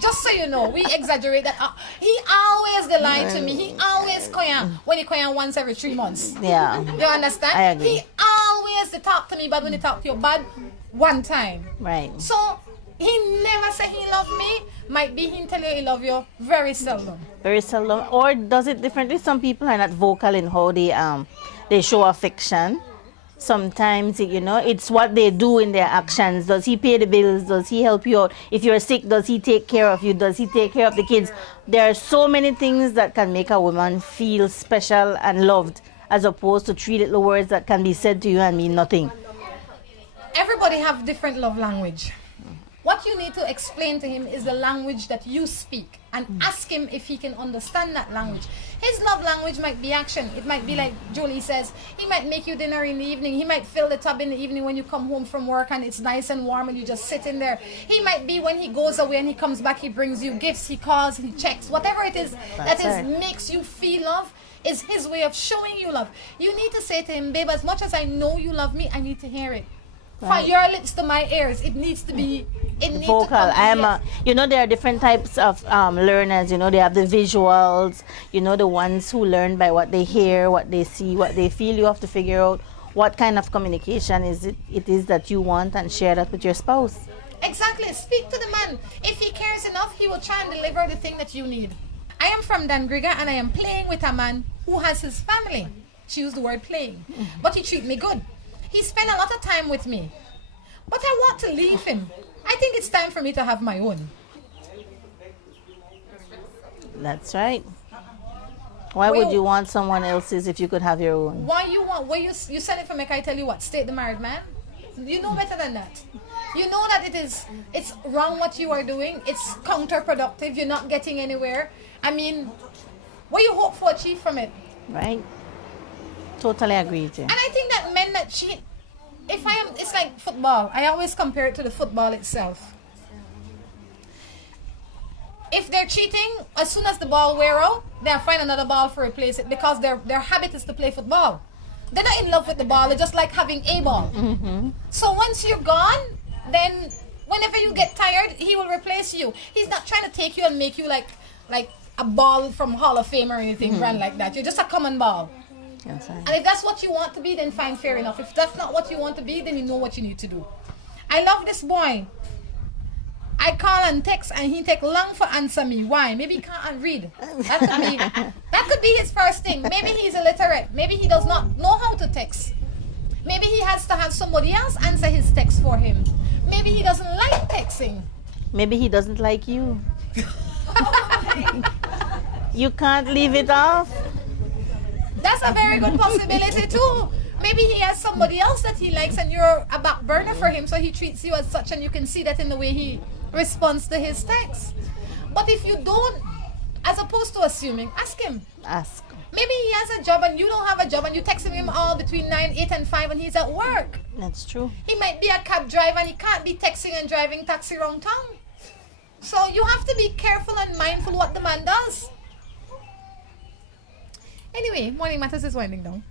Just so you know, we exaggerate that. He always they lie to me. He always when he call once every 3 months. Yeah. You understand? I agree. He always they talk to me bad when they talk to you bad one time. Right. So he never say he love me. Might be he tell you he love you very seldom. Very seldom. Or does it differently? Some people are not vocal in how they show affection. Sometimes, you know, it's what they do in their actions. Does he pay the bills? Does he help you out? If you're sick, does he take care of you? Does he take care of the kids? There are so many things that can make a woman feel special and loved, as opposed to 3 little words that can be said to you and mean nothing. Everybody have different love language. What you need to explain to him is the language that you speak, and ask him if he can understand that language. His love language might be action. It might be like Julie says, he might make you dinner in the evening. He might fill the tub in the evening when you come home from work and it's nice and warm and you just sit in there. He might be when he goes away and he comes back, he brings you gifts, he calls, he checks. Whatever it is makes you feel love is his way of showing you love. You need to say to him, babe, as much as I know you love me, I need to hear it. From your lips to my ears, it needs to be vocal. You know, there are different types of learners. You know, they have the visuals. You know, the ones who learn by what they hear, what they see, what they feel. You have to figure out what kind of communication it is that you want, and share that with your spouse. Exactly. Speak to the man. If he cares enough, he will try and deliver the thing that you need. I am from Dangriga, and I am playing with a man who has his family. She used the word playing, but he treats me good. He spent a lot of time with me, but I want to leave him. I think it's time for me to have my own. That's right. Why would you want someone else's if you could have your own? Why you want? Why you sell it for me? Can I tell you what? Stay the married man. You know better than that. You know that it's wrong what you are doing. It's counterproductive. You're not getting anywhere. I mean, what you hope for achieve from it? Right. Totally agree with you. And I think that men that cheat, it's like football. I always compare it to the football itself. If they're cheating, as soon as the ball wear out, they'll find another ball to replace it, because their habit is to play football. They're not in love with the ball. They're just like having a ball. So once you're gone, then whenever you get tired, he will replace you. He's not trying to take you and make you like a ball from Hall of Fame or anything grand like that. You're just a common ball. Yes, and if that's what you want to be, then fine, fair enough. If that's not what you want to be, then you know what you need to do. I love this boy. I call and text, and he take long for answer me. Why? Maybe he can't read. That could be his first thing. Maybe he's illiterate. Maybe he does not know how to text. Maybe he has to have somebody else answer his text for him. Maybe he doesn't like texting. Maybe he doesn't like you. You can't leave it off. That's a very good possibility too. Maybe he has somebody else that he likes and you're a back burner for him, so he treats you as such, and you can see that in the way he responds to his text. But if you don't, as opposed to assuming, ask him. Ask. Maybe he has a job and you don't have a job, and you texting him all between 9, 8 and 5 and he's at work. That's true. He might be a cab driver and he can't be texting and driving taxi around town. So you have to be careful and mindful what the man does. Anyway, Morning Matters is winding down.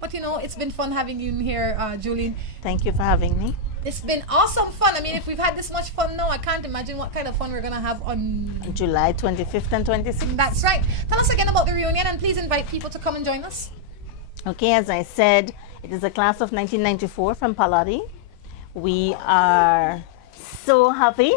But you know, it's been fun having you in here, Julie. Thank you for having me. It's been awesome fun. I mean, if we've had this much fun now, I can't imagine what kind of fun we're going to have on July 25th and 26th. That's right. Tell us again about the reunion and please invite people to come and join us. Okay, as I said, it is a class of 1994 from Paladi. We are so happy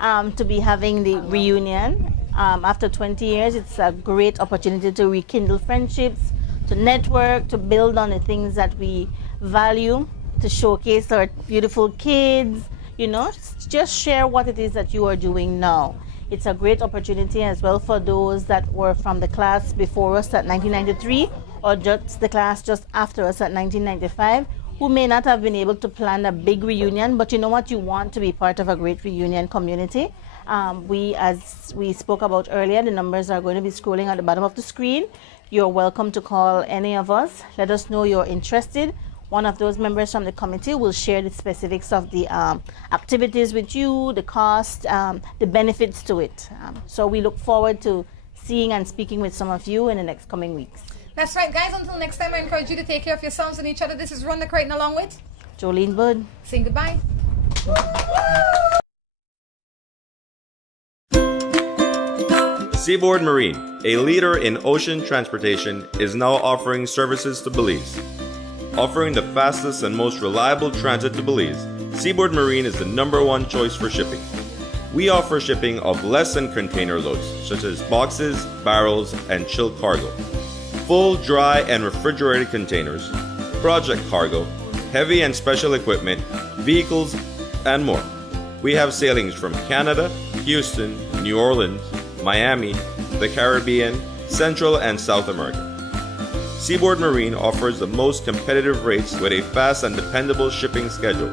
to be having the reunion. After 20 years, it's a great opportunity to rekindle friendships, to network, to build on the things that we value, to showcase our beautiful kids, you know, just share what it is that you are doing now. It's a great opportunity as well for those that were from the class before us at 1993 or just the class just after us at 1995 who may not have been able to plan a big reunion, but you know what, you want to be part of a great reunion community. As we spoke about earlier, the numbers are going to be scrolling at the bottom of the screen. You're welcome to call any of us. Let us know you're interested. One of those members from the committee will share the specifics of the activities with you, the cost, the benefits to it. So we look forward to seeing and speaking with some of you in the next coming weeks. That's right, guys. Until next time, I encourage you to take care of yourselves and each other. This is Rhonda Crichton along with Jolene Bud. saying goodbye. Seaboard Marine, a leader in ocean transportation, is now offering services to Belize. Offering the fastest and most reliable transit to Belize, Seaboard Marine is the #1 choice for shipping. We offer shipping of less than container loads, such as boxes, barrels, and chilled cargo. Full, dry, and refrigerated containers, project cargo, heavy and special equipment, vehicles, and more. We have sailings from Canada, Houston, New Orleans, Miami, the Caribbean, Central and South America. Seaboard Marine offers the most competitive rates with a fast and dependable shipping schedule,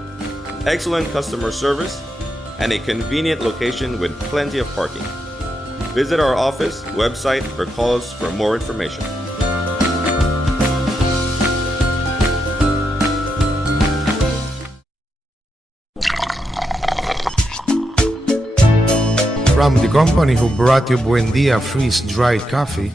excellent customer service, and a convenient location with plenty of parking. Visit our office, website, or call us for more information. From the company who brought you Buen Dia freeze-dried coffee,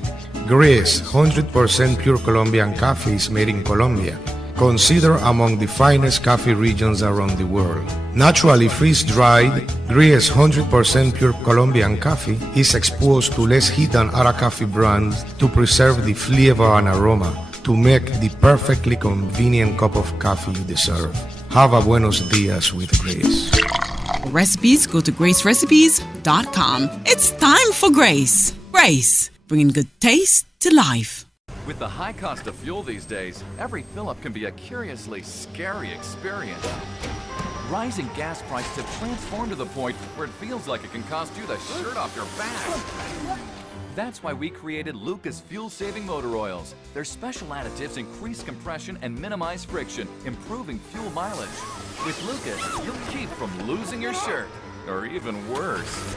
Gris 100% pure Colombian coffee is made in Colombia, considered among the finest coffee regions around the world. Naturally freeze-dried, Gris 100% pure Colombian coffee is exposed to less heat than other coffee brands to preserve the flavor and aroma to make the perfectly convenient cup of coffee you deserve. Have a buenos dias with Gris. For recipes, go to gracerecipes.com. It's time for Grace. Grace, bringing good taste to life. With the high cost of fuel these days, every fill-up can be a curiously scary experience. Rising gas prices have transformed to the point where it feels like it can cost you the shirt off your back. That's why we created Lucas fuel-saving motor oils. Their special additives increase compression and minimize friction, improving fuel mileage. With Lucas, you'll keep from losing your shirt, or even worse.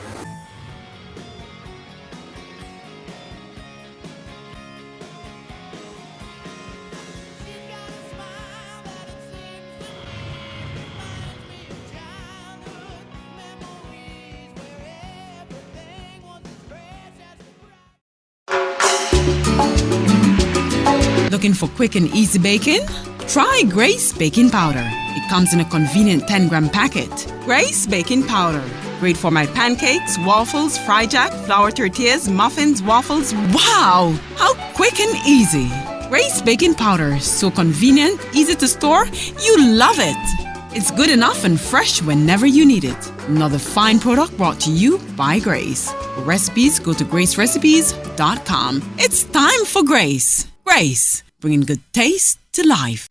Looking for quick and easy baking? Try Grace Baking Powder. It comes in a convenient 10-gram packet. Grace Baking Powder. Great for my pancakes, waffles, fry jack, flour tortillas, muffins, waffles. Wow! How quick and easy. Grace Baking Powder. So convenient, easy to store. You love it. It's good enough and fresh whenever you need it. Another fine product brought to you by Grace. For recipes, go to gracerecipes.com. It's time for Grace. Grace, bringing good taste to life.